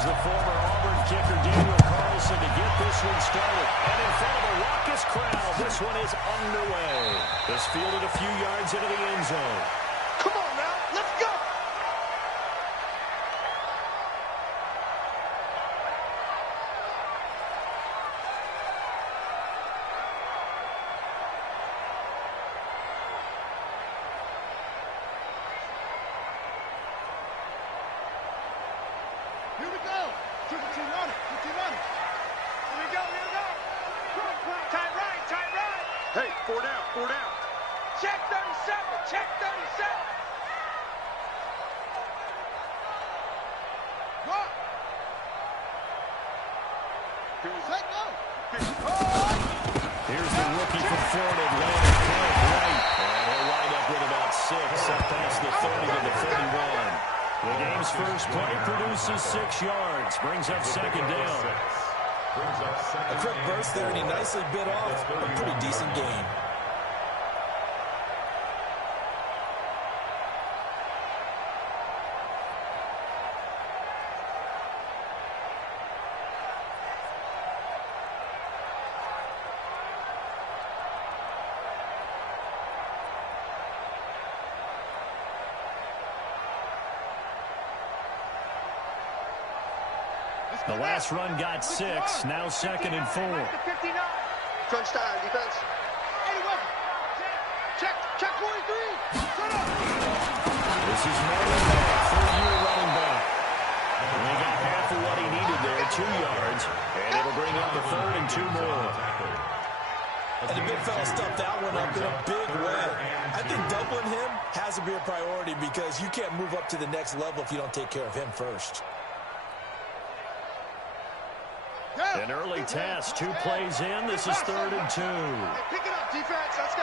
Here's the former Auburn kicker, Daniel Carlson, to get this one started. And in front of a raucous crowd, this one is underway. It's fielded a few yards into the end zone. Come on now, let's go! Here we go. Triple team on it. Triple team on it. Here we go, here we go. Tight right, tight right. Hey, 4 down, 4 down. Check 37, check 37. Go. Set, go. Here's the rookie from Florida, Landon Clark, right. And he'll wind up with about 6, up past the 30 to the 31. The game's first play produces 6 yards, brings up second down. A quick burst there, and he nicely bit off a pretty decent gain. The last run got 6, now second and 4. Crunch time, defense. 81. Check 43. Set up. This is Marlon Mack, third-year running back. And he got half of what he needed there, 2 yards. And it'll bring up a third and 2 more. And the big fella stuffed that one up in a big way. I think doubling him has to be a priority because you can't move up to the next level if you don't take care of him first. An early task, 2 plays in. This is third and 2. Hey, pick it up, defense. Let's go. A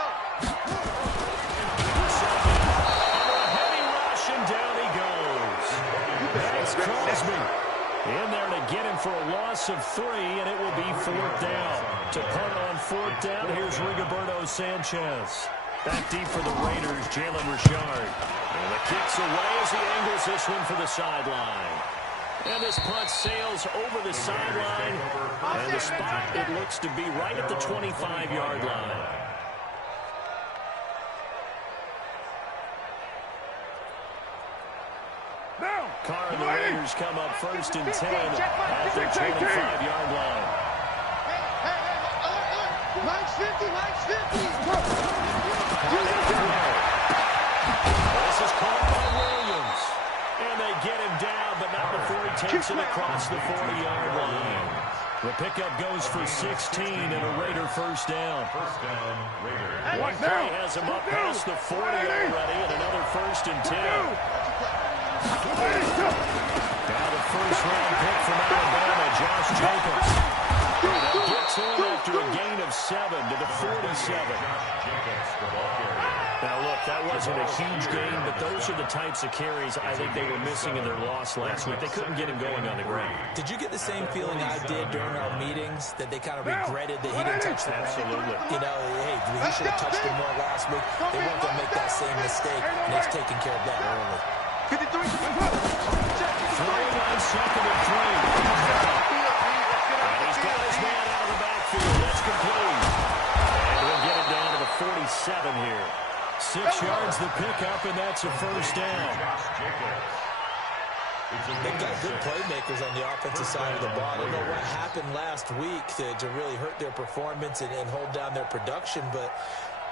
heavy rush, and down he goes. That's Crosby in there to get him for a loss of 3, and it will be 4th down. To punt on 4th down, here's Rigoberto Sanchez. Back deep for the Raiders, Jalen Richard. And the kick's away as he angles this one for the sideline. And this punt sails over the sideline, and the spot, it looks to be right at the 25-yard line. Carr and the Raiders come up first and 10 at their 25-yard line. Hey, Mike's 50, Mike's 50. This is caught by Williams. And they get him down, but not before he takes it across the 40-yard line. The pickup goes for 16 and a Raider first down. One play has him up past the 40 already, and another first and 10. Now the first-round pick from Alabama, Josh Jacobs. They'll get to him after a gain of 7 to the 47. Now, look, that wasn't a huge gain, but those are the types of carries I think they were missing in their loss last week. They couldn't get him going on the ground. Did you get the same feeling I did during our meetings, that they kind of regretted that he didn't touch the ball? Absolutely. You know, hey, he should have touched him more last week. They weren't going to make that same mistake, and they've taken care of that early. 53. Throwing on second and 3. And he's got his man out of the backfield. That's complete. And we'll get it down to the 47 here. 6 yards the pickup, and that's a first down. They've got good playmakers on the offensive side of the ball. I don't know what happened last week to really hurt their performance and hold down their production, but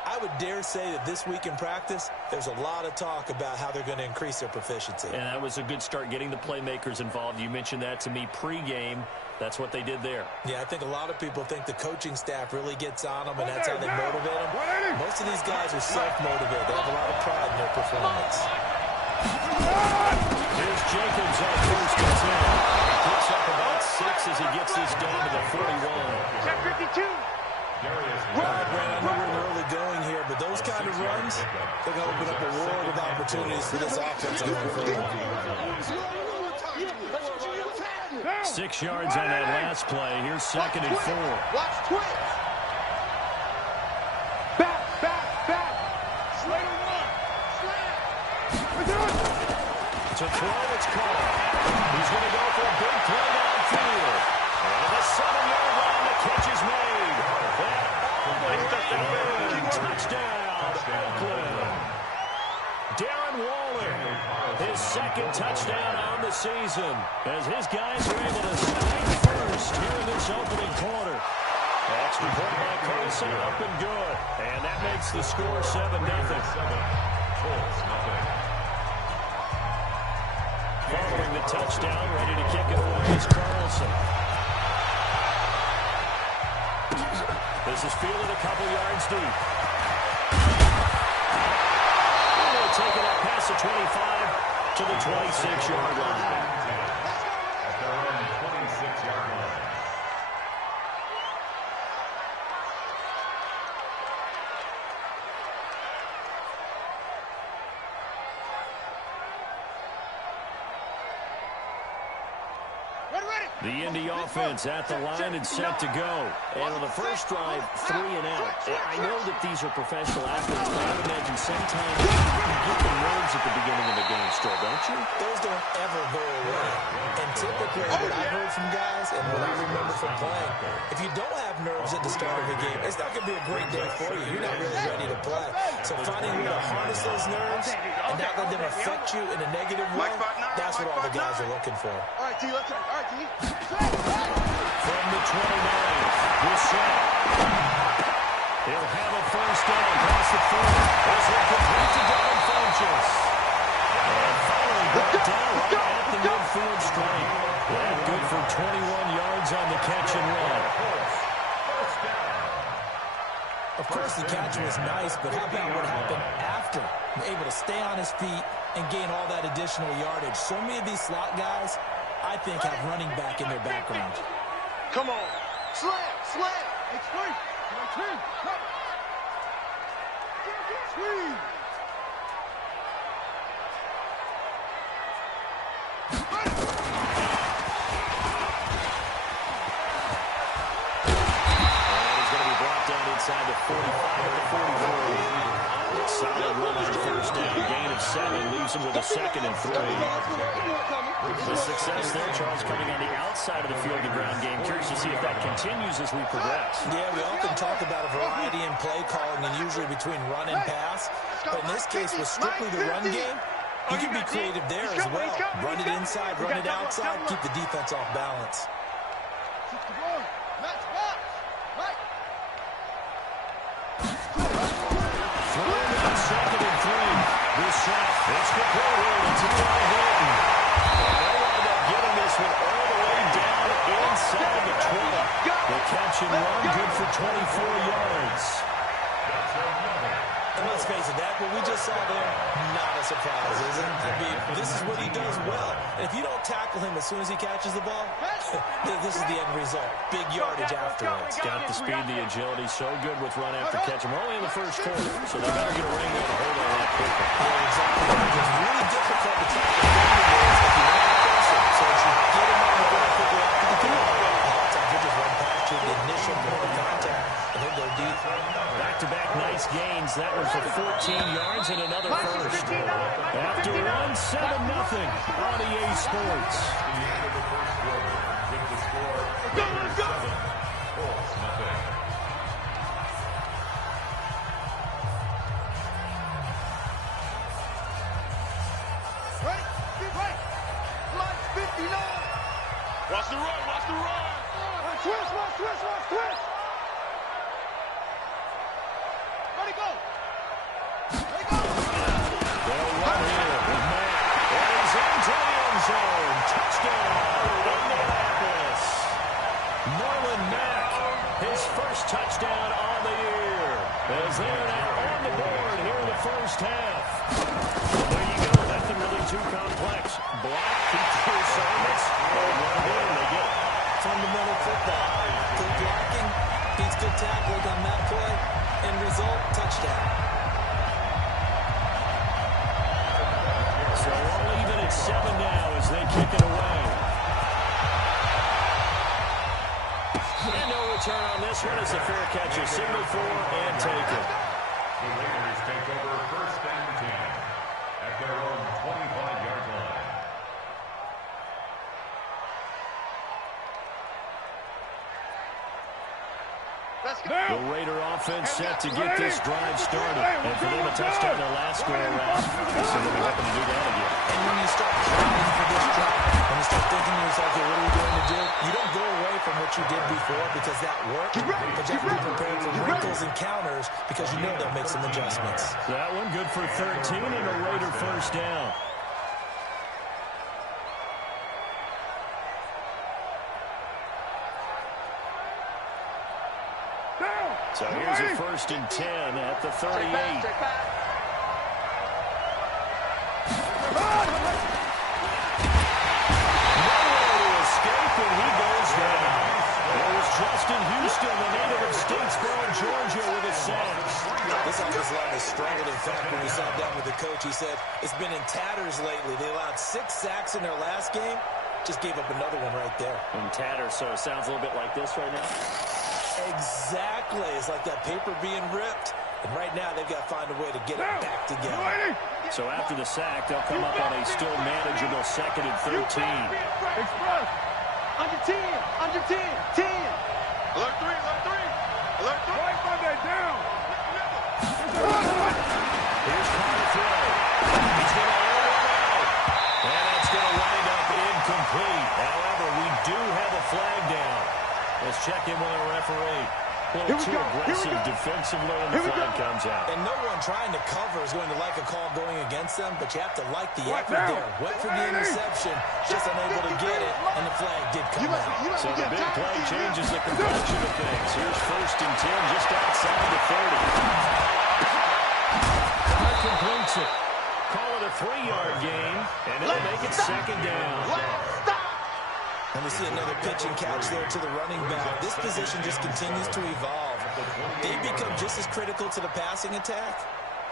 I would dare say that this week in practice, there's a lot of talk about how they're going to increase their proficiency. And that was a good start, getting the playmakers involved. You mentioned that to me pregame. That's what they did there. Yeah, I think a lot of people think the coaching staff really gets on them, and that's how they motivate them. Most of these guys are self-motivated. They have a lot of pride in their performance. Here's Jacobs on first and 10. Picks up about 6 as he gets this down to the 41. Check 52. Brad, I know we're in early going here, but those kind of runs, they're going to open up a world of opportunities for this offense going forward. 6 yards on that last play. Here's second and 4. Watch twitch. Back. Slater 1. Slam. To throw, it's caught. He's going to go for a big play downfield. And the 7-yard line, the catch is made. And touchdown, Oakland. Darren Waller, his second touchdown on the season, as his guys are able to strike first here in this opening quarter. Extra point by Carlson, up and good. And that makes the score 7-0. Following the touchdown, ready to kick it away is Carlson. This is fielded a couple yards deep. They'll take it up past the 25 to the 26-yard line. At their own 26-yard line. The Indy offense at the line and set to go. And on the first drive, 3 and out. I know that these are professional athletes, but I would imagine sometimes you get the nerves at the beginning of the game still, don't you? Those don't ever go away. And typically what I heard from guys and what I remember from playing, if you don't have nerves at the start of the game, it's not going to be a great day for you. You're not really ready to play. So finding a way to harness those nerves and not let them affect you in a negative way, that's what all the guys are looking for. All right, T, let's go. All right, T. From the 29, Brissett. He'll have a first down past the 40. As they complete to Devin Funchess. And finally brought down right at the midfield stripe. And good for 21 yards on the catch and run. Of course, the catch was nice, but how about what happened after? Able to stay on his feet and gain all that additional yardage. So many of these slot guys, I think, have running back in their background. Come on. Slam, slam. It's free. Come. Screen. Inside the 45 at the 43. Solid run on first down. Gain of 7 leaves him with a 2nd and 3. The success there, Charles, coming on the outside of the field, the ground game. Curious to see if that continues as we progress. Yeah, we often talk about a variety in play calling and usually between run and pass. But in this case, with strictly the run game, you can be creative there as well. Run it inside, run it outside, keep the defense off balance. It's completed. It's a try Hilton. And they wind up getting this one all the way down inside the 20. The catch and run, good for 24 yards. And let's face it, that what we just saw there, not a surprise, is it? I mean, this is what he does well. And if you don't tackle him as soon as he catches the ball, this is the end result. Big yardage afterwards. Got the speed, the agility, so good with run after catch. And we're only in the first quarter, so they better get a ring on a hold on that quickly. Yeah, exactly. It's really difficult to tackle him if you want to force him. So if you get him on the ground quickly after the kick, a lot of times he'll just run past you the initial point of contact, and he'll go deep. Back-to-back nice gains. That one for 14 yards and another first. After one, 7-0 on EA Sports. Let's go. Ready? Get right. Line 59. Watch the run, watch the run. Twist. Ready, go. They'll run here with Mack. And he's into the end zone. Touchdown, Indianapolis. Marlon Mack, his first touchdown on the year. As they are now on the board here in the first half. There you go. Nothing really too complex. Block, keep the assignments. They run it in, they get it. Fundamental football. Good blocking, beats good tackling on that play. End result, touchdown. So all even at 7 now as they kick it away. And no return on this one as the fair catch is signaled for and taken. The Raiders take over 1st and 10 at their own 25-yard line. The Raider offense set to get this drive started. And for them a touchdown their last go-around, so they'll be hoping to do that again. And when you start planning for this drive, when you start thinking to yourself, okay, what are we going to do? You don't go away from what you did before because that worked, but you have to be prepared for wrinkles and counters because you know they'll make some adjustments. That one good for 13 and a Raider first down. So here's a 1st and 10 at the 38. Check back. Nowhere to escape, and he goes down. It was Justin Houston, the native of Statesboro, Georgia, with a sack. This offensive line has struggled. In fact, when we sat down with the coach, he said it's been in tatters lately. They allowed 6 sacks in their last game. Just gave up another one right there. In tatters, so it sounds a little bit like this right now. Exactly. It's like that paper being ripped. And right now, they've got to find a way to get it back together. So after the sack, they'll come up on a still manageable 2nd and 13. Express. Under 10. Under 10. 10. Alert 3. Alert 3. Alert 3. Right Monday down. Here's Carter throw. He's going to air it out. And that's going to wind up incomplete. However, we do have a flag down. Let's check in with our referee. A little too aggressive defensively, and the flag comes out. And no one trying to cover is going to like a call going against them, but you have to like the effort there. Went for the interception, just unable to get it, and the flag did come out. So the big play changes the complexion of things. Here's 1st and 10 just outside the 30. Carr completes it. Call it a 3-yard gain, and it'll make it 2nd down. And we see another pitch and catch there to the running back. This position just continues to evolve. They become just as critical to the passing attack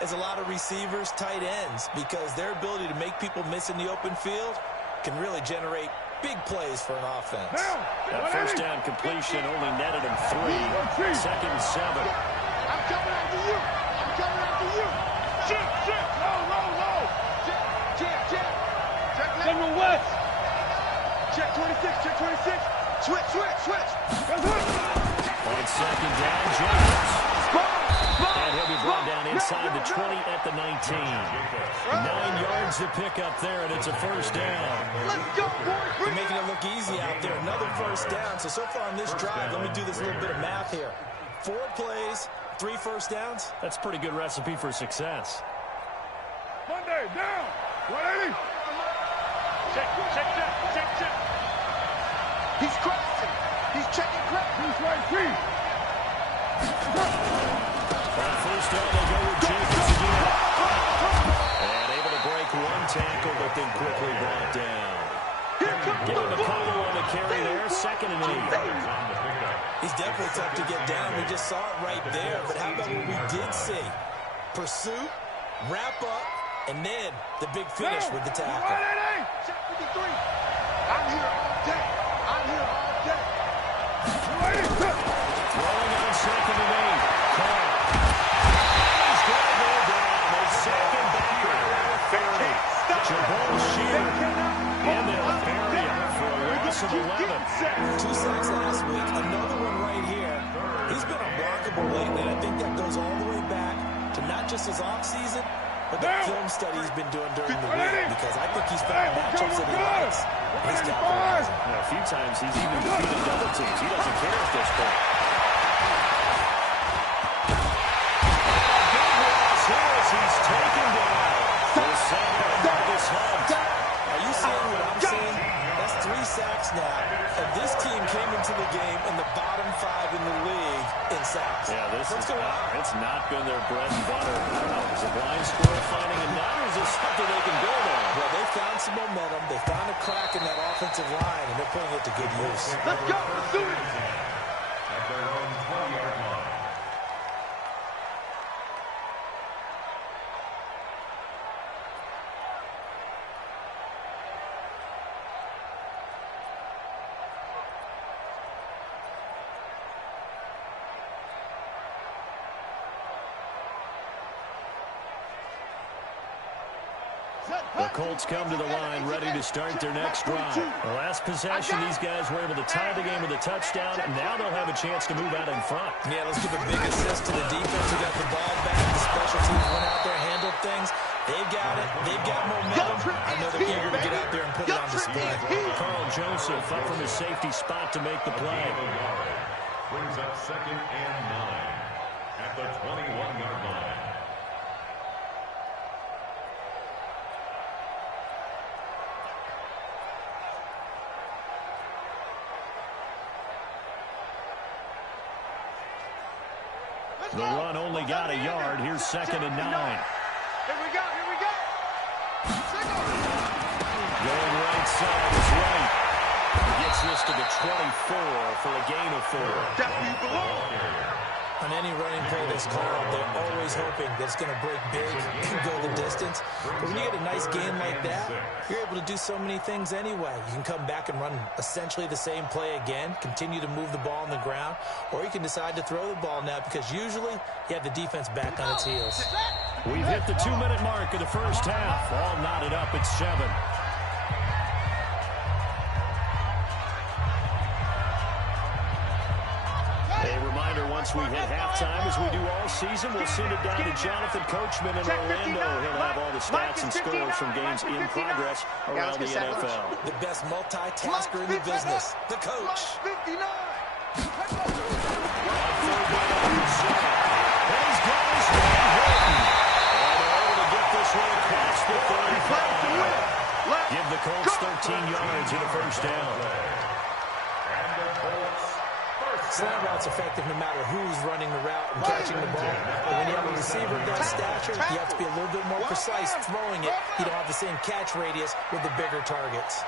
as a lot of receivers, tight ends, because their ability to make people miss in the open field can really generate big plays for an offense. That 1st down completion only netted him 3. 2nd and 7. I'm coming after you. I'm coming after you. Check. Low. Check. General West. Check 26. Check 26. Switch. On 2nd down, Jacobs. And he'll be brought down inside the 20 at the 19. 9 yards to pick up there, and it's a 1st down. Let's go, boys. They're making it look easy out there. Another 1st down. So far on this drive, let me do this little bit of math here. 4 plays, 3 1st downs. That's a pretty good recipe for success. Monday down. 180. Check. He's crossing. He's checking crack. He's right feet. On 1st down, they go with Jacobs again. And able to break 1 tackle, but then quickly brought down. Give him a couple on the carry there. 2nd and 8. He's definitely tough to get down. We just saw it right there. But how about what we did see? Pursuit, wrap up, and then the big finish with the tackle. Check 53. I'm here all day. Throwing on 2nd and 8. Carr. He's going to go down. They sack him back around 30. Jabal Shear. And they'll bury him for a loss of 11. 2 sacks last week. Another one right here. He's been unblockable lately, and I think that goes all the way back to not just his offseason, but the film study he's been doing during the week, because I think he's found matchups that he likes. And he's capitalizing. A few times he's even defeated double teams. He doesn't care at this point. He's taken down. The center of this hunt. Are you seeing what I'm seeing? That's 3 sacks now. And this team came into the game in the bottom 5 in the league in sacks. Yeah, What's going on? It's not been their bread and butter. I don't know. Is a blind squirrel finding a nut, or is this something they can build on? Well, they found some momentum. They found a crack in that offensive line, and they're putting it to good use. Let's go. Let's do it. At their own 20-yard line. The Colts come to the line ready to start their next drive. The last possession, these guys were able to tie the game with a touchdown, and now they'll have a chance to move out in front. Yeah, let's give a big assist to the defense who got the ball back. The special teams went out there, handled things. They've got it. They've got momentum. I know they're eager to get out there and put it on display. Carl Joseph up from his safety spot to make the play. Brings up 2nd and 9 at the 21-yard line. The run only got a yard. Here's 2nd and 9. Here we go, here we go. Going right side is right. He gets this to the 24 for a gain of 4. That's where you belong. On any running play that's called, they're always hoping that it's going to break big and go the distance. But when you get a nice game like that, you're able to do so many things anyway. You can come back and run essentially the same play again, continue to move the ball on the ground, or you can decide to throw the ball now because usually you have the defense back on its heels. We've hit the 2-minute mark of the first half. All knotted up at 7. A reminder, once we hit halftime, as we do all season, we'll send it down to Jonathan Coachman in Orlando. He'll have all the stats and scores from games in progress around the NFL. The best multitasker in the business, the coach. 59. These guys are waiting. And they're able to get this one across the 35. Give the Colts 13 yards in the first down. Slant route's effective no matter who's running the route and catching the ball. But when you have a receiver of that stature, you have to be a little bit more precise throwing it. You don't have the same catch radius with the bigger targets.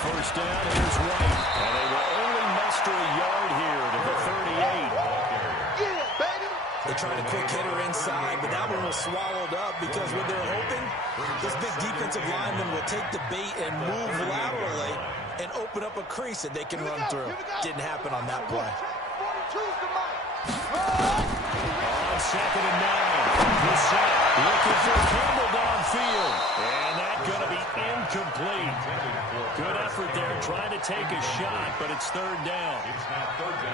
First down, here's White. And they will only muster a yard here to the 38. They tried a quick hitter inside, but that one was swallowed up because what they're hoping, this big defensive lineman will take the bait and move laterally and open up a crease that they can run through. Didn't happen on that play. On 2nd and 9. This set looking for Campbell downfield. And that's going to be incomplete. Good effort there trying to take a shot, but it's 3rd down.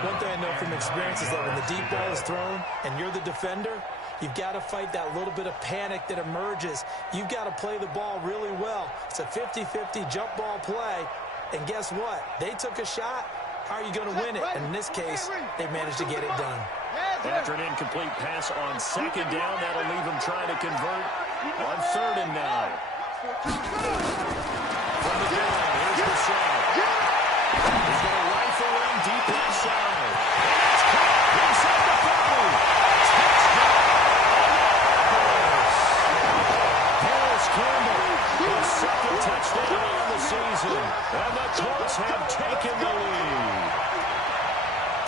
One thing I know from experience is that when the deep ball is thrown and you're the defender, you've got to fight that little bit of panic that emerges. You've got to play the ball really well. It's a 50-50 jump ball play. And guess what? They took a shot. How are you going to win it? And in this case, they managed to get it done. After an incomplete pass on 2nd down, that'll leave them trying to convert on 3rd and 9. From the gun, here's the shot. He's going to rifle in deep inside. And it's caught inside the 30. Harris Campbell, his 2nd touchdown on the season. And the Colts have taken the lead.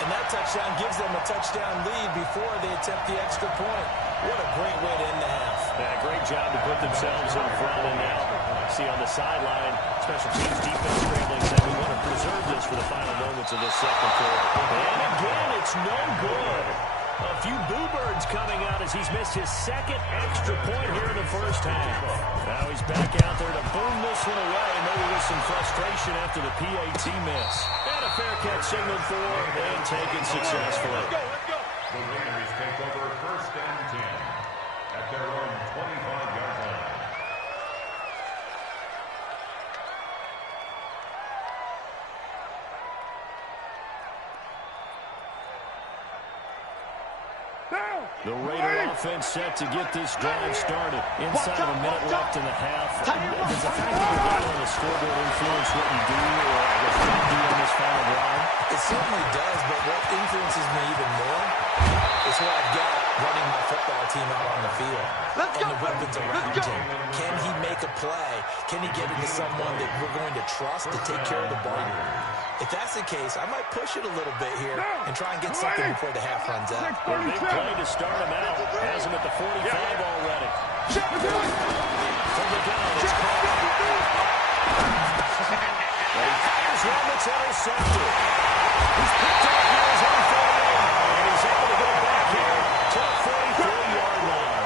And that touchdown gives them a touchdown lead before they attempt the extra point. What a great way to end the half. Yeah, great job to put themselves in front. And now, see on the sideline, special teams defense scrambling, saying we want to preserve this for the final moments of this 2nd quarter. And again, it's no good. A few boo birds coming out as he's missed his 2nd extra point here in the first half. Now he's back out there to boom this one away, maybe with some frustration after the PAT miss. And a fair catch signaled for and taken successfully. The Raiders take over 1st and 10 at their own 25-yard line. The Raider offense set to get this drive started. Inside of a minute left in the half. Does the fact that you're down on the scoreboard influence what you do, or I guess what you do on this final drive? It certainly does, but what influences me even more is what I've got running my football team out on the field. And the weapons around him. Can he make a play? Can he get into someone that we're going to trust to take care of the ball? If that's the case, I might push it a little bit here and try and get something before the half runs out. A big play to start him out. Has him at the 45 already. From the gun, it's caught. He fires one that's intercepted. He's picked up here his own 48, and he's able to get it back here to the 43-yard line.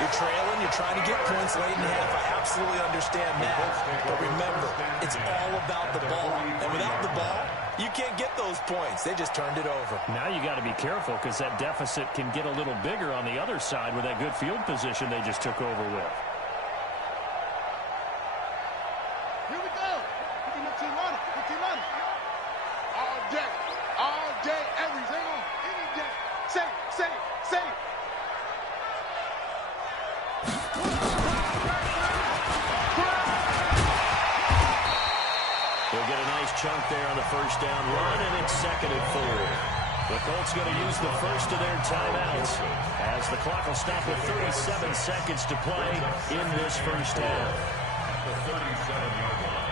You're trailing late in the half. I absolutely understand that. But remember, it's all about the ball. And without the ball, you can't get those points. They just turned it over. Now you got to be careful because that deficit can get a little bigger on the other side with that good field position they just took over with. Here we go. Put your team on it. Put your team on it. All day, every single, any day. Say it. They'll get a nice chunk there on the first down run, and it's 2nd and 4. The Colts going to use the first of their timeouts as the clock will stop with 37 seconds to play in this first half. The 37-yard line.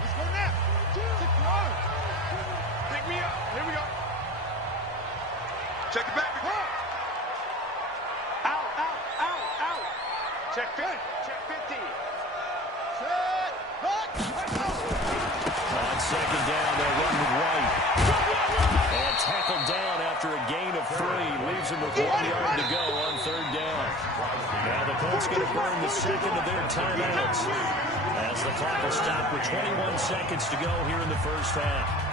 Let's go now. 6 yards. Pick me up. Here we go. Check it back. Out. Check 50. Check 50. Set. Hut. On 2nd down, they'll run with White. And tackled down after a gain of 3. Leaves him with 1 yard to go on 3rd down. Now the Colts going to burn the second of their timeouts as the clock will stop with 21 seconds to go here in the first half.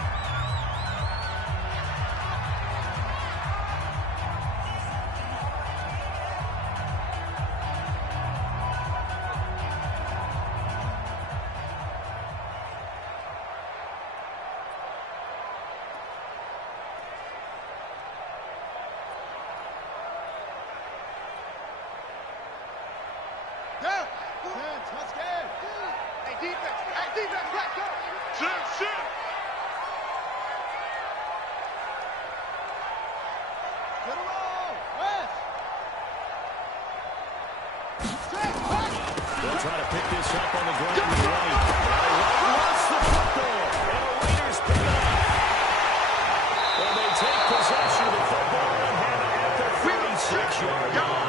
Defense, let's go. Shit. Get him on. West. They'll try to pick this up on the ground with White. White lost the football. And the Raiders pick it up. And they take possession of the football and have it at the 36-yard line.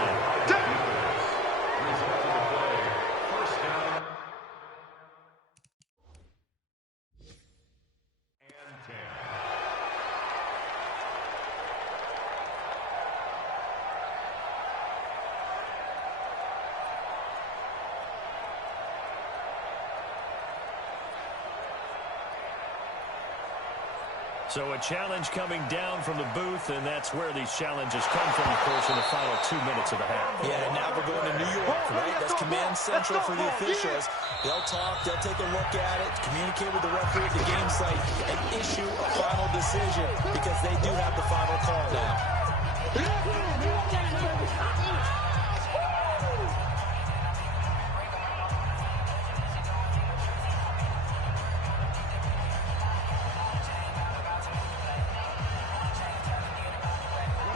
So a challenge coming down from the booth, and that's where these challenges come from, of course, in the final 2 minutes of the half. Yeah, and now we're going to New York, right? That's command central for the officials. They'll talk, they'll take a look at it, communicate with the referee at the game site, and issue a final decision because they do have the final call now.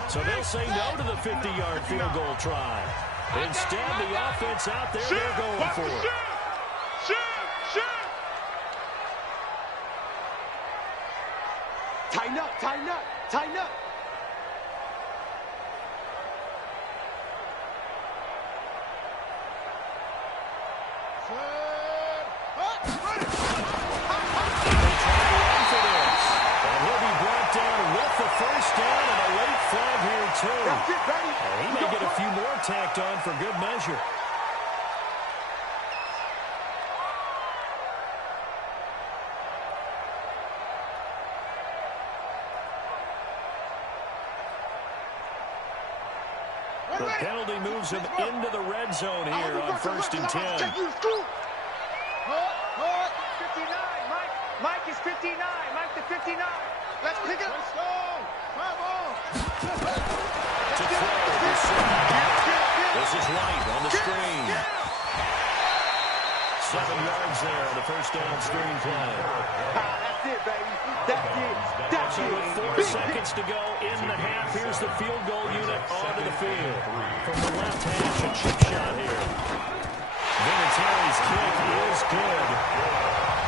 So they'll say no to the 50-yard field goal try. Instead, the offense out there, they're going for it. Shoot. Tighten up. First down and a late flag here, too. He may get a few more tacked on for good measure. The penalty moves him into the red zone here on 1st and 10. 59. Mike is 59. Mike to 59. Let's pick it up. Let's go. Come on. To throw. This is White on the screen. 7 yards there on the first down screen play. That's it, baby. That's it. With 4 seconds to go in the half, here's the field goal unit onto the field. From the left hash, a chip shot here. Vinatieri's kick is good.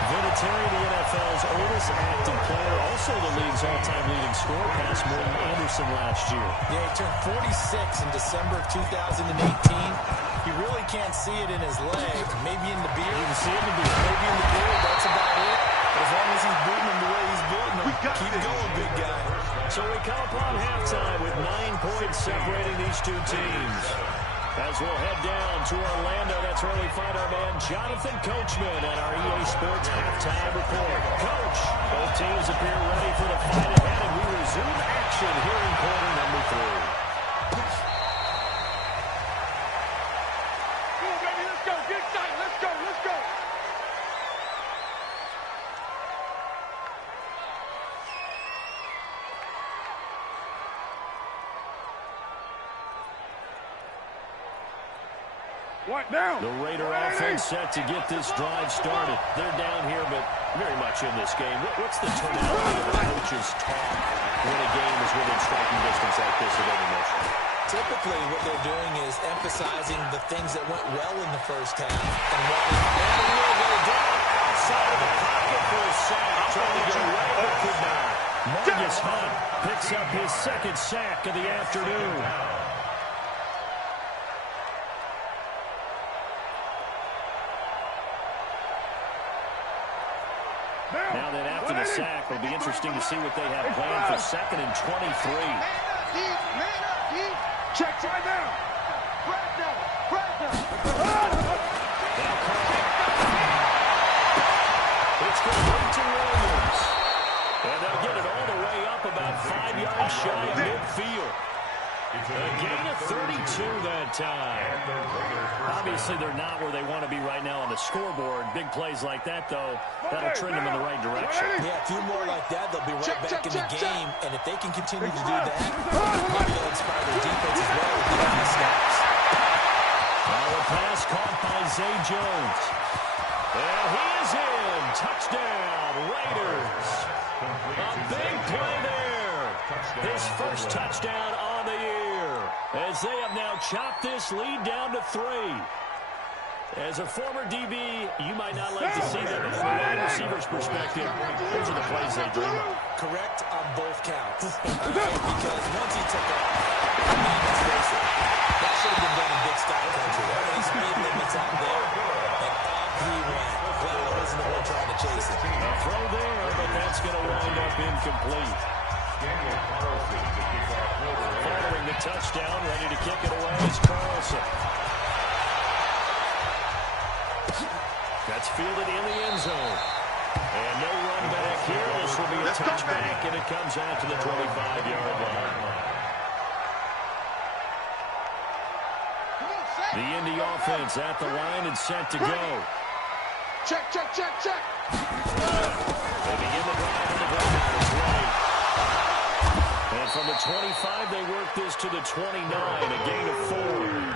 Vinatieri, the NFL's oldest active player, also the league's all-time leading scorer, passed more than Anderson last year. Yeah, he turned 46 in December of 2018. You really can't see it in his leg. Maybe in the beard. You can see it in the beard. Maybe in the beard. That's about it. But as long as he's booting him the way he's booting him, keep going, big guy. So we come upon halftime with 9 points separating these two teams. As we'll head down to Orlando, that's where we find our man Jonathan Coachman at our EA Sports Halftime Report. Coach, both teams appear ready for the fight ahead, and we resume action here in quarter number 3. The Raider offense set to get this drive started. They're down here, but very much in this game. What's the tonality of the coach's talk when a game is within striking distance like this of any motion? Typically, what they're doing is emphasizing the things that went well in the first half. And wanting to go down outside of the pocket for a sack. Trying to get away, but could not. Marcus Hunt picks up his second sack of the afternoon. Now then, after the sack, it'll be interesting to see what they have planned for 2nd and 23. Check right now. It's going to Williams. And they'll get it all the way up about 5 yards shy of midfield. A gain of 32 that time. Obviously, they're not where they want to be right now on the scoreboard. Big plays like that, though, that'll trend them in the right direction. Yeah, a few more like that, they'll be right back in the game. And if they can continue to do that, maybe they'll inspire their defense as well with the snaps. Now the pass caught by Zay Jones. And he is in. Touchdown, Raiders. A big play there. His first touchdown on the year, as they have now chopped this lead down to 3. As a former DB, you might not like to see that, but from a wide receiver's perspective, those are the plays they dream of. Correct on both counts. Because once he took off, let's face it, that should have been done in big style country. There are speed limits out there, and off he went. Glad I wasn't the one trying to chase it. A throw there, but that's going to wind up incomplete. Following the touchdown, ready to kick it away is Carlson. That's fielded in the end zone. And no run back here. This will be a touchback, and it comes out to the 25-yard line. The Indy offense at the line and set to go. Check. They begin the drive on the ground. It's late. And from the 25, they work this to the 29, a gain of 4.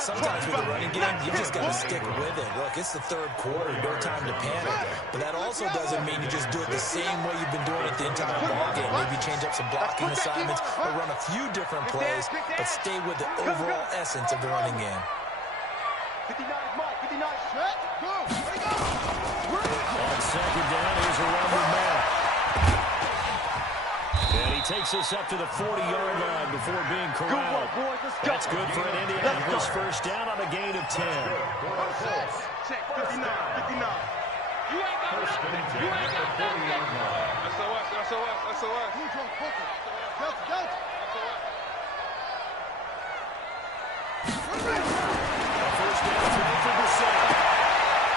Sometimes with the running game, you just got to stick with it. Look, it's the third quarter, no time to panic. But that also doesn't mean you just do it the same way you've been doing it the entire ballgame. Maybe change up some blocking assignments or run a few different plays, but stay with the overall essence of the running game. 59, Mike, 59, set, go, ready, go. On second down, here's a run with Matt. And he takes us up to the 40-yard line before being corralled. That's good for an Indianapolis first down on a gain of 10. Check, 59. You ain't got nothing. You ain't got nothing. That's a what. Delta. A first down throw for Brissett.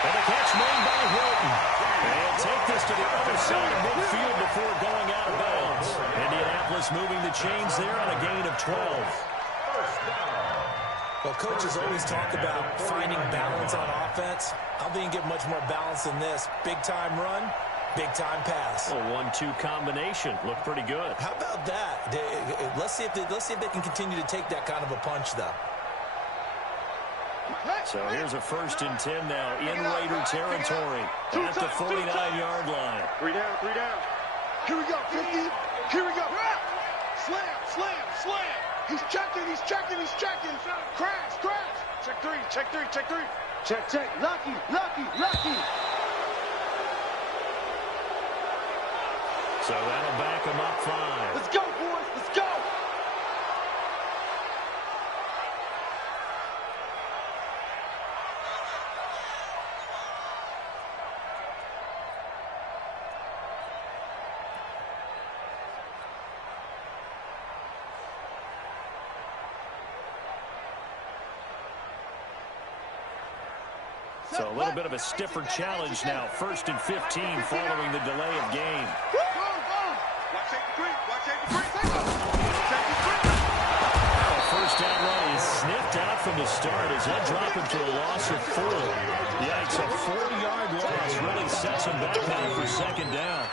And a catch made by Hilton. And take this to the other side of midfield before going out of bounds. Indianapolis moving the chains there on a gain of 12. Well, coaches always talk about finding balance on offense. I don't think you get much more balance than this. Big-time run, big-time pass. A 1-2 combination. Looked pretty good. How about that? Let's see if they can continue to take that kind of a punch, though. So here's a 1st and 10 now in Raider territory at the 49-yard line. Three down. Here we go, 50. Here we go. Slam. He's checking. Crash. Check three. Check. Lucky. So that'll back him up 5. Let's go, boys. Let's go. So a little bit of a stiffer challenge now. 1st and 15 following the delay of game. First down run is sniffed out from the start as they'll drop him to a loss of 4. Yikes, a 4-yard loss really sets him back now for 2nd down.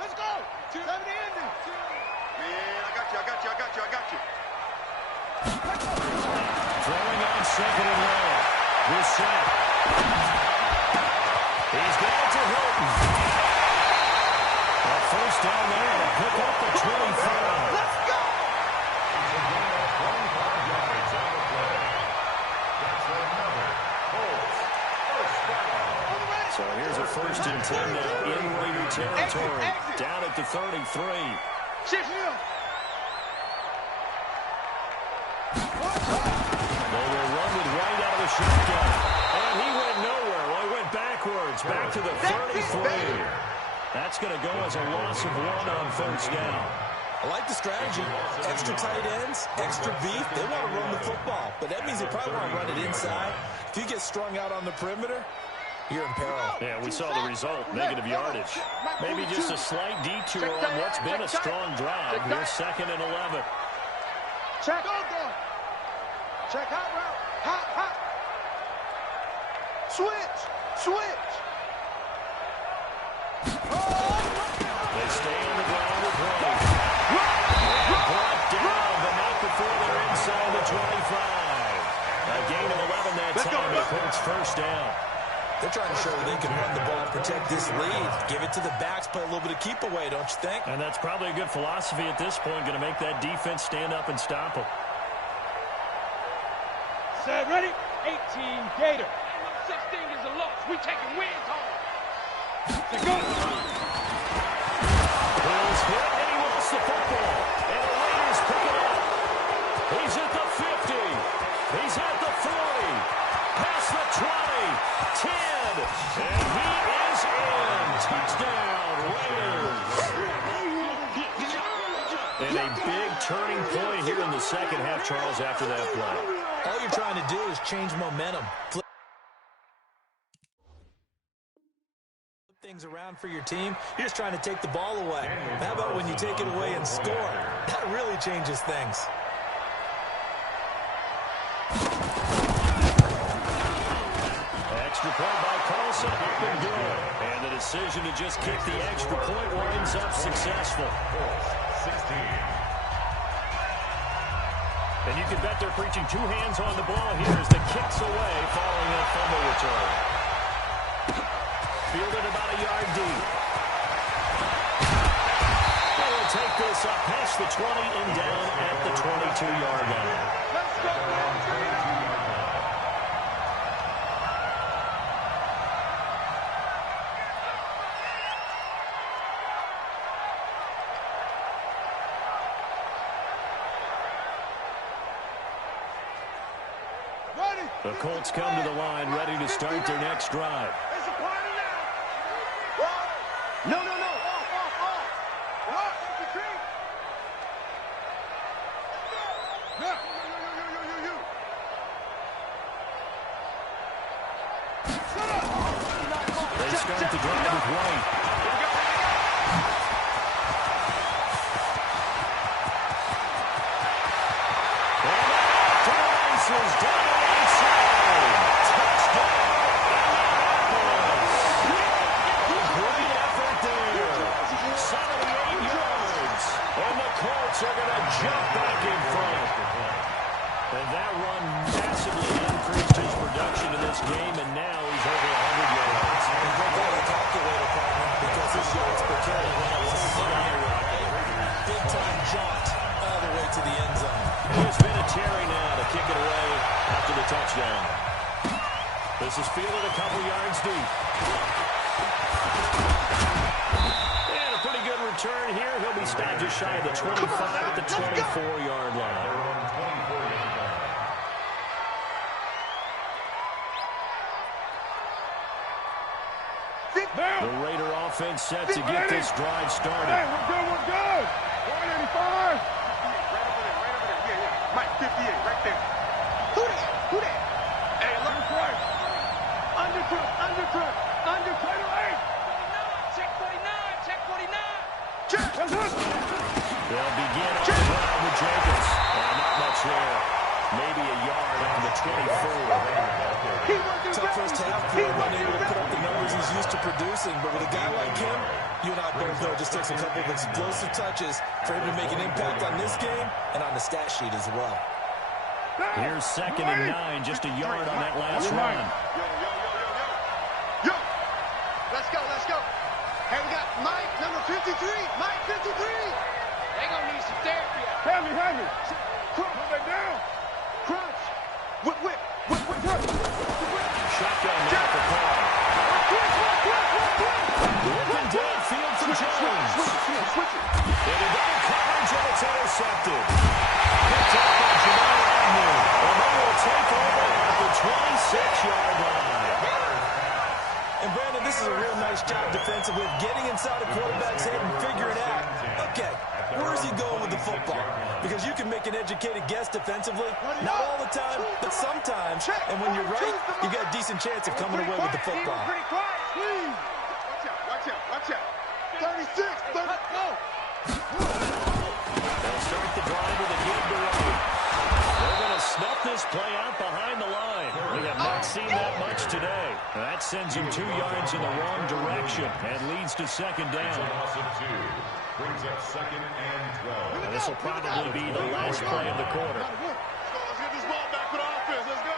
Let's go! 7 ending! Man, I got you. Throwing on 2nd and long. Brissett. He's got it to Hilton. A 1st down there to pick up the 25. Let's go! So here's a 1st and 10 now in Raider territory. Down at the 33. Shift him! They will run with White out of the shotgun. And he went nowhere. Well, he went backwards. Back to the 33. That's going to go as a loss of 1 on 1st down. I like the strategy. Extra tight ends, extra beef. They want to run the football, but that means they probably want to run it inside. If you get strung out on the perimeter, you're in peril. Yeah, we saw the result, negative yardage. Maybe just a slight detour on what's been a strong drive. Here's 2nd and 11. Check. Go. Check hot route. Hot. Switch. They stay on the ground with White. Brought down, but not before they're inside the 25. A gain of 11 that time. The Colts 1st down. They're trying to show that they can run the ball and protect this lead. Give it to the backs, play a little bit of keep away, don't you think? And that's probably a good philosophy at this point. Going to make that defense stand up and stop them. Set, ready? 18 Gator. Ain't no such thing as a loss. We taking wins home. Let's go. He's hit, and he lost the football. And the Raiders pick it up. He's at the 50. He's at the 40. Past the 20. 10. And he is in. Touchdown, Raiders. And a big turning point here in the 2nd half, Charles, after that play. All you're trying to do is change momentum. Flip things around for your team. You're just trying to take the ball away. How about when you take it away and score? That really changes things. Extra point by Carlson, up and good. And the decision to just kick the extra point winds up successful. 16. And you can bet they're preaching 2 hands on the ball here as the kick's away following that fumble return. Fielded about a yard deep. They will take this up past the 20 and down at the 22-yard line. Let's go. The Colts come to the line, ready to start their next drive. It's a party now. No. Off. That's the tree. Yeah. You. Shut up. They start the drive with White. And down. Are going to jump back in front. And that run massively increased his production in this game, and now he's over 100 yards. Break out the calculator, partner. The yards deep. And a pretty good return here. He'll be stopped just shy of the 25 at the 24-yard line. The Raider offense set to get this drive started. Hey, we're good, we're good. 185. Right over there. Mike, 58, right there. Who that? Hey, look. Right. Undercut. Hey. Check 49, check 49. Check. That's it. They'll begin on the ground with Jacobs. Not much there. Maybe a yard on the 24. Tough first half, unable to put up the numbers he's used to producing, but with a guy like him, you and I both know it just takes a couple of explosive touches for him to make an impact on this game and on the stat sheet as well. Here's 2nd and 9, just a yard on that last run. Yo. Let's go. Hey, we got Mike, number 53. Mike, 53. They gonna need some therapy. Hand me. Crunch, put that down. Crunch. Whip. Shotgun now for Paul. Looking downfield for Jones. Switch it. In a double coverage, and it's intercepted. Picked up by Jamal Agnew. And they will take over at the 26-yard line. And Brandon, this is a real nice job defensively, getting inside a quarterback's head and figuring out, okay, where is he going with the football? Because you can make an educated guess defensively, not all the time, but sometimes. And when you're right, you got a decent chance of coming away with the football. Watch out. 36, 30. No. They'll start the drive with a give to Ray. They're going to snuff this play out behind the line. We have not seen that much today. That sends him 2 yards in the wrong direction and leads to 2nd down. Loss of 2. Brings up 2nd and 12. This will probably be the last play of the quarter. Let's get this ball back for the offense. Let's go.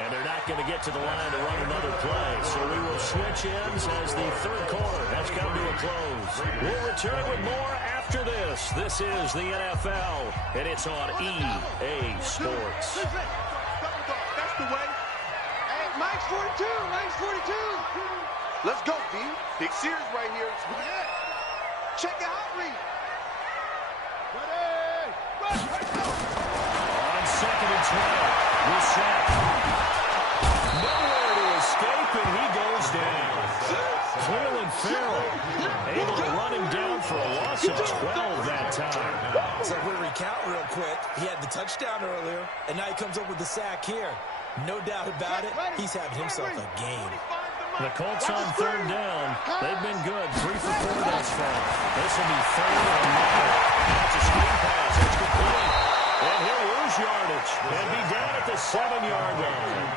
And they're not going to get to the line to run another play. So we will switch ends as the 3rd quarter has come to a close. We'll return with more after this. This is the NFL, and it's on EA Sports. That's the way. Hey, Mike's 42. Let's go, D. Big series right here. Check the hot read. Ready. On 2nd and 12, this sack. Nowhere to escape, and he goes down. Cleveland Farrell able to run him down for a loss of 12 that time. So if we recount real quick, he had the touchdown earlier, and now he comes up with the sack here. No doubt about it, he's having himself a game. The Colts on 3rd down. They've been good. 3 for 4 thus far. This will be 3rd and 9. That's a screen pass. It's complete. And he'll lose yardage and be down at the 7-yard line.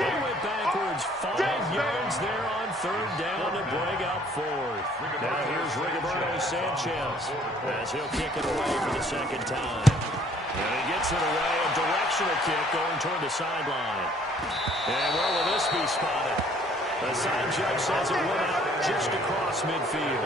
They went backwards 5 yards there on 3rd down to bring up 4th. Now here's Rigoberto Sanchez as he'll kick it away for the 2nd time. And he gets it away, a directional kick going toward the sideline. And where will this be spotted? The side judge says it went out just across midfield.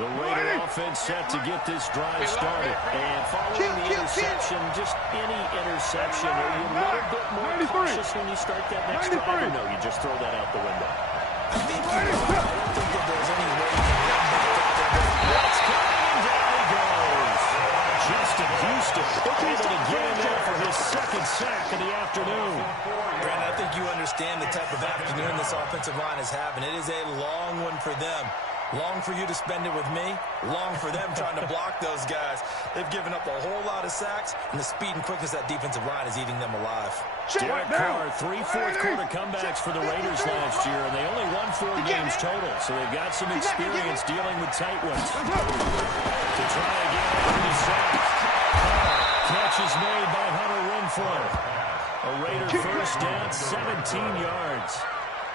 The Raider offense set to get this drive started. And following the interception, just any interception, are you a little bit more cautious when you start that next drive? Or no, you just throw that out the window? I think I don't think that there's any way you can run back out there. That's coming, and down he goes. Justin Houston able to get in there for his 2nd sack of the afternoon. Brandon, I think you understand the type of afternoon this offensive line is having. It is a long one for them. Long for you to spend it with me. Long for them trying to block those guys. They've given up a whole lot of sacks, and the speed and quickness of that defensive line is eating them alive. Derek Carr, 3 fourth-quarter comebacks for the Raiders last year, and they only won 4 games total, so they've got some experience dealing with tight ones. To try again after the sack. Catch is made by Hunter Renfrow. A Raider first down, 17 yards.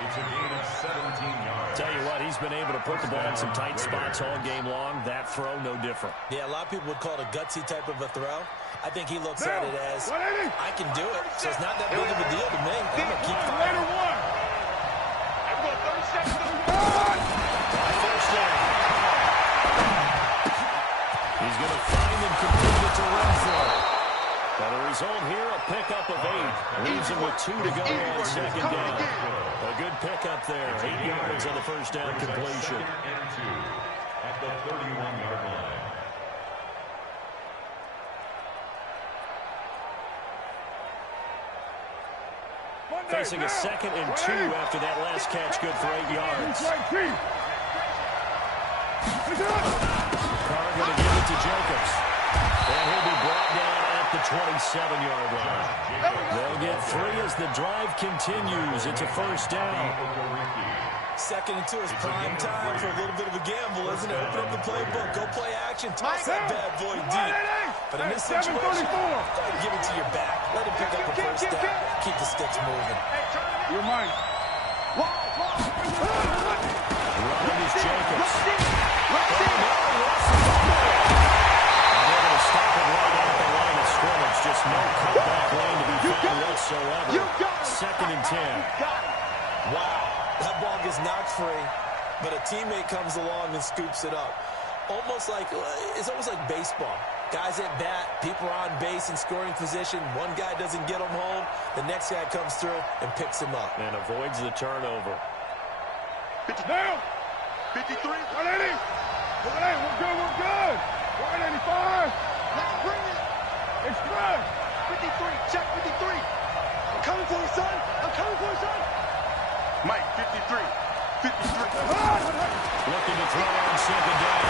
It's a gain of 17 yards. Tell you what, he's been able to put the ball in some tight spots all game long. That throw, no different. Yeah, a lot of people would call it a gutsy type of a throw. I think he looks at it as, I can do it, so it's not that big of a deal to me. I'm going to keep fighting. First down. He's going to find and complete result here, a pickup of 8. Leaves him with 2 to go on second down. A good pickup there. 8 yards on the first down completion. Second and 2 at the 31-yard line. Facing a 2nd and 2 after that last catch, good for 8 yards. Carr going to give it to Jacobs. And he'll be brought down at the 27-yard line. They'll get 3 as the drive continues. It's a first down. 2nd and 2 is prime time for a little bit of a gamble, isn't it? Open up the playbook, go play action, toss that bad boy deep. But in this situation, go ahead and give it to your back. Let him pick up a first down. Keep the sticks moving. You're mine. Running is Jacobs. They're going to stop it right at the line of scrimmage. Just no cutback lane to be found whatsoever. 2nd and 10. Wow. That ball gets knocked free, but a teammate comes along and scoops it up. It's almost like baseball. Guys at bat, people are on base in scoring position. One guy doesn't get him home. The next guy comes through and picks him up. And avoids the turnover. 50 down. 53. 180. 180. We're good. 185. Let's bring it. Express. 53. Check 53. I'm coming for you, son. Mike, 53. 53. Looking to throw on second down.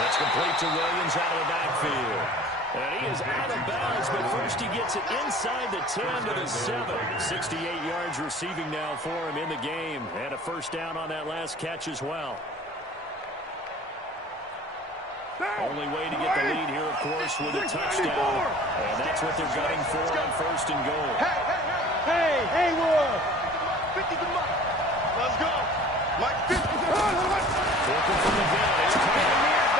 That's complete to Williams out of the backfield. And he is out of bounds, but first he gets it inside the 10 to the 7. 68 yards receiving now for him in the game. And a first down on that last catch as well. Only way to get the lead here, of course, with a touchdown. And that's what they're gunning for on first and goal. Hey, Wood. 50 to Mike. Let's go. Mike, 50. Looking from the gun. It's coming.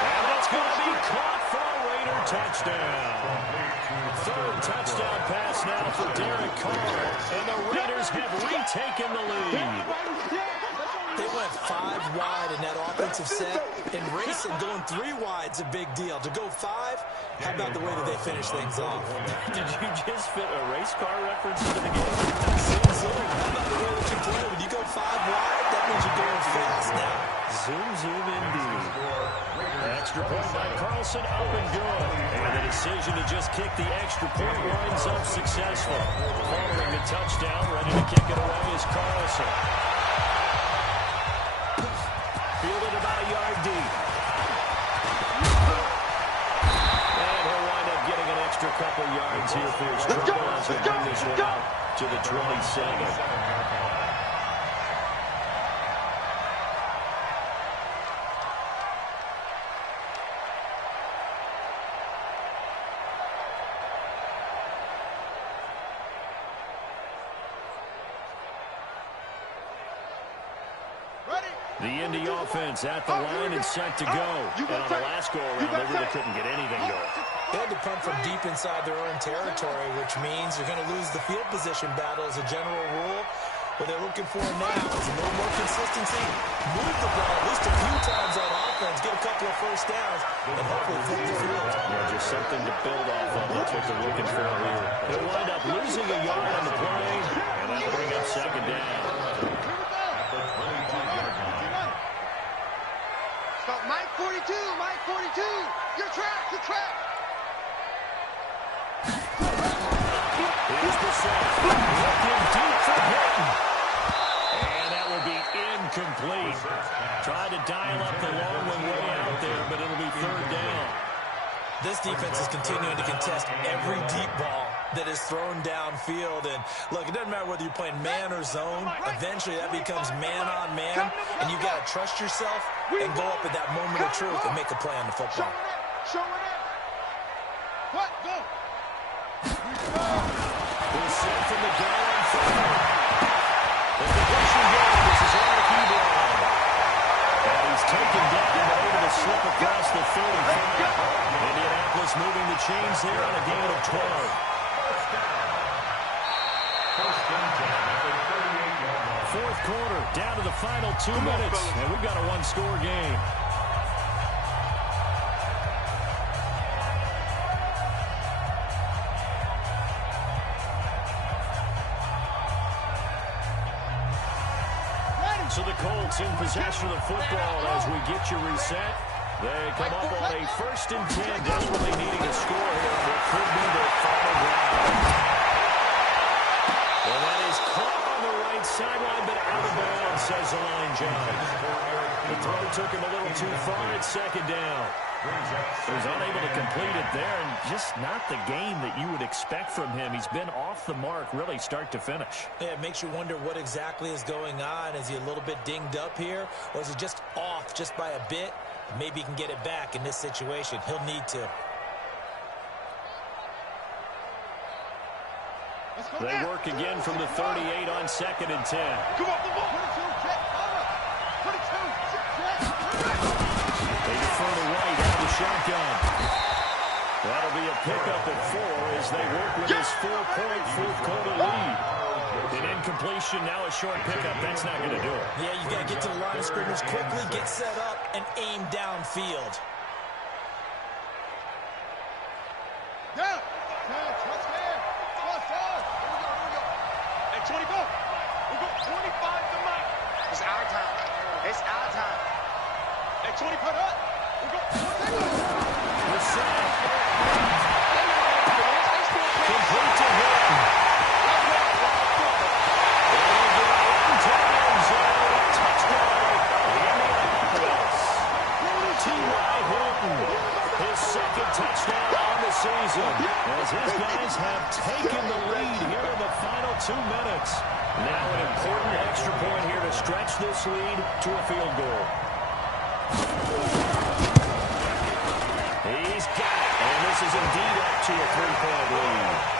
And it's going to be caught for a Raider touchdown. Third touchdown pass now for Derek Carr. And the Raiders have retaken the lead. They went 5 wide in that offensive set. In racing, going 3 wide's a big deal. To go 5, how about the way that they finish things off? Did you just fit a race car reference into the game? Zoom. How about the way that you play? When you go 5 wide, that means you're going fast now. Zoom indeed. Extra point by Carlson, up and good. And the decision to just kick the extra point winds up successful. Following the touchdown, ready to kick it away is Carlson. Fielded about a yard deep. And he'll wind up getting an extra couple yards here for his trouble as we bring this one out to the 27. The Indy offense at the line and set to go. And on the last go-around, they really couldn't get anything going. They had to punt from deep inside their own territory, which means you're going to lose the field position battle as a general rule. What they're looking for now is a little more consistency, move the ball at least a few times on offense, get a couple of first downs, and hopefully flip the field. Yeah, just something to build off of. That's what they're looking for here. They'll wind up losing a yard on the play, and that'll bring up second down. Mike 42, Mike 42. You're trapped. Here's the set. Looking deep for Hilton. And that will be incomplete. Tried to dial up the long one way out there, but it'll be third down. This defense is continuing to contest every deep ball that is thrown downfield. And look, it doesn't matter whether you're playing man or zone. Eventually that becomes man on man, and you got to trust yourself and go up at that moment of truth and make a play on the football. Show it up. What? Go. We're set from the goal line forward. The possession game. This is Eric Ebron. And he's taken down, but able to slip across the 35. Indianapolis moving the chains here on a gain of 12. Fourth quarter, down to the final 2 minutes, and we've got a one-score game. So the Colts in possession of the football as we get you reset. They come up on a 1st and 10, desperately needing a score here. What could be their final drive. And that is caught on the right sideline, but out of bounds, says the line judge. The throw took him a little too far at 2nd down. He was unable to complete it there, and just not the game that you would expect from him. He's been off the mark, really, start to finish. Yeah, it makes you wonder what exactly is going on. Is he a little bit dinged up here, or is he just off just by a bit? Maybe he can get it back in this situation. He'll need to. They work again from the 38 on 2nd and 10. Come on, come on. 22, They defer to right out of the shotgun. That'll be a pickup at 4 as they work with this 4-point fourth-quarter lead. An incompletion, now a short pickup. That's not going to do it. Yeah, you got to get to the line of scrimmage quickly, get set up, and aim downfield. Yeah. Touchdown. Hey, 24. We go 25 to Mike. It's our time. It's our time. Hey, 20 put up. We go. The sack. Complete to Hilton. His 2nd touchdown on the season as his guys have taken the lead here in the final 2 minutes. Now an important extra point here to stretch this lead to a field goal. He's got it, and this is indeed up to a 3-point lead.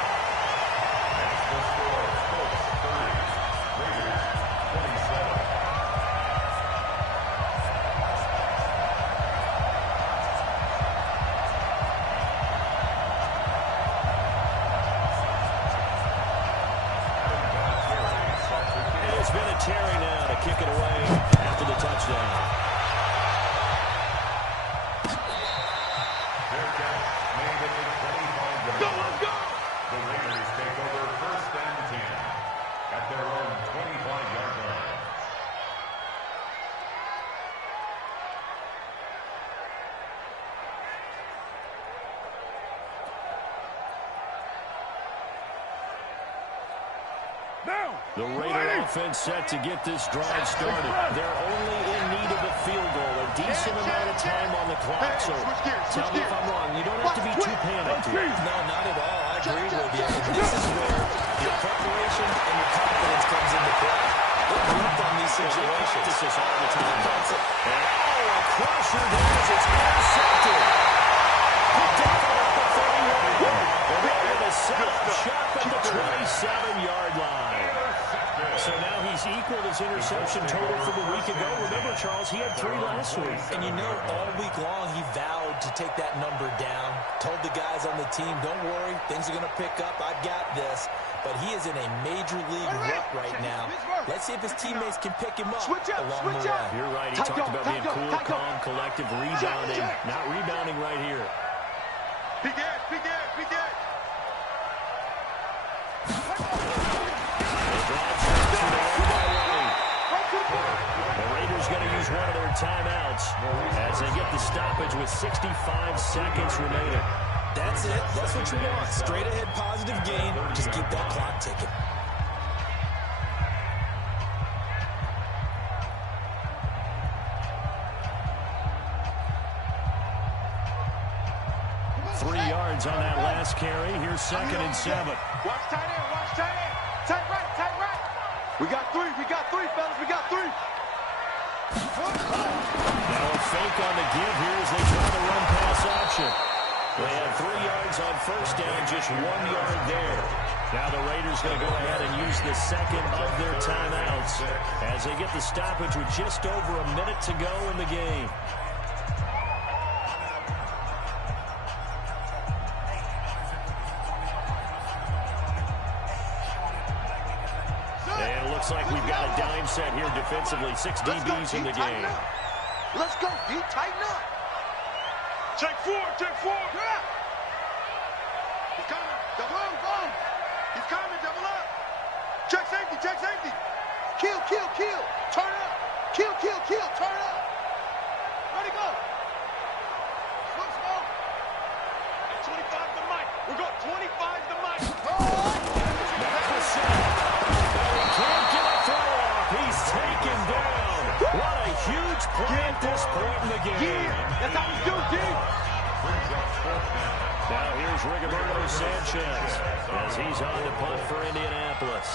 Terry now to kick it away after the touchdown. Go, let's go! The Raiders take over 1st and 10 at their own 25-yard line. The Raider offense set to get this drive started. They're only in need of a field goal, a decent amount of time on the clock. So tell me if I'm wrong. You don't have to be too panicked here. No, not at all. I agree with you. And this is where your preparation and your confidence comes into play. They're worked on these situations. This is all the time. That's it. And a crusher there as it's intercepted. Picked up at the 31. And they're going to set up shop at the 27-yard line. So now he's equaled his interception total from a week ago. Remember, Charles, he had 3 last week. And you know, all week long he vowed to take that number down. Told the guys on the team, don't worry, things are going to pick up. I've got this. But he is in a major league rut right now. Let's see if his teammates can pick him up along the way. You're right. He talked about being cool, calm, collective, rebounding. Not rebounding right here. Big ass, big ass, big ass. The Raiders going to use one of their timeouts as they get the stoppage with 65 seconds remaining. That's it. That's what you want. Straight ahead positive gain. Just keep that clock ticking. On that last carry. Here's 2nd and 7. Watch tight end, watch tight end. Tight right, tight right. We got 3, fellas, we got 3. Now a fake on the give here as they try the run pass option. They had 3 yards on 1st down, just 1 yard there. Now the Raiders going to go ahead and use the 2nd of their timeouts as they get the stoppage with just over a minute to go in the game. Looks like we've got a dime set here defensively. 6 DBs in the game. Let's go, D. Tighten up. Check 4, check 4. Yeah. He's coming. Double up. He's coming. Double up. Check safety, check safety. Kill. Turn up. Kill, kill, kill. Turn up. Where'd he go? Smoke. At 25 the mic. We're going 25 the mic. That's the set. He can't get a throw off. He's taken down. What a huge play at this point in the game. Yeah, that's how we do, D. Now here's Rigoberto Sanchez as he's on to punt for Indianapolis.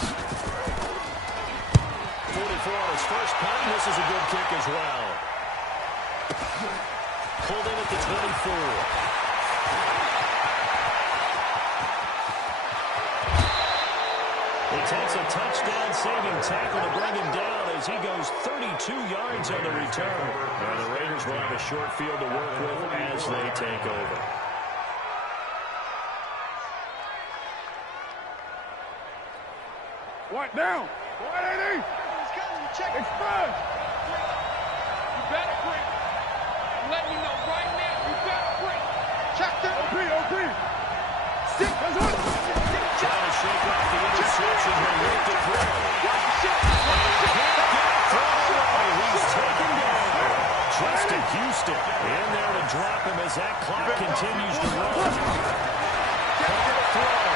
44 on his first punt. This is a good kick as well. Pulled in at the 24. He takes a touchdown-saving tackle to bring him down as he goes 32 yards on the return. And the Raiders will have a short field to work with as they take over. What now? 180. Check it. Express. You better break. Let me know right now. You better break. Check that. OP. Stick. That's it. Trying to shake off the interception and make the throw. He's taken down. Justin Houston in there to drop him as that clock continues to run. Cover the throw.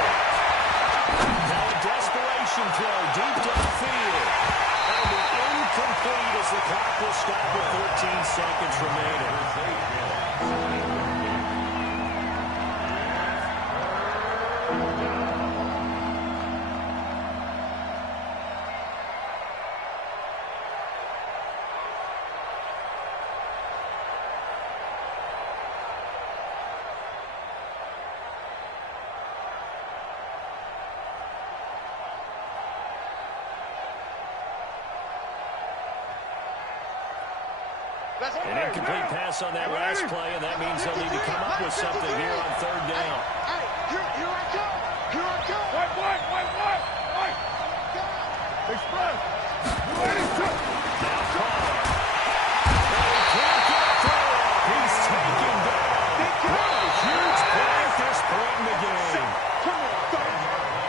Now a desperation throw deep downfield. That'll be incomplete as the clock will stop with 13 seconds remaining. An incomplete pass on that last play, and that means they'll need to come up with something here on third down. Hey, here I go. What? Express. Now Carr. And he can't get a throw off. He's taken down. What a huge play at this point in the game.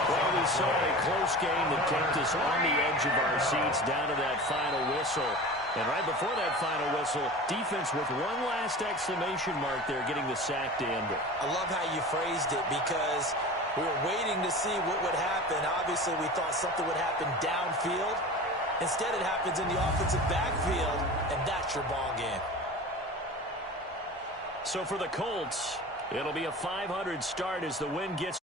Well, we saw a close game that kept us on the edge of our seats down to that final whistle. And right before that final whistle, defense with one last exclamation mark there, getting the sack to end it. I love how you phrased it because we were waiting to see what would happen. Obviously, we thought something would happen downfield. Instead, it happens in the offensive backfield, and that's your ball game. So for the Colts, it'll be a 500 start as the win gets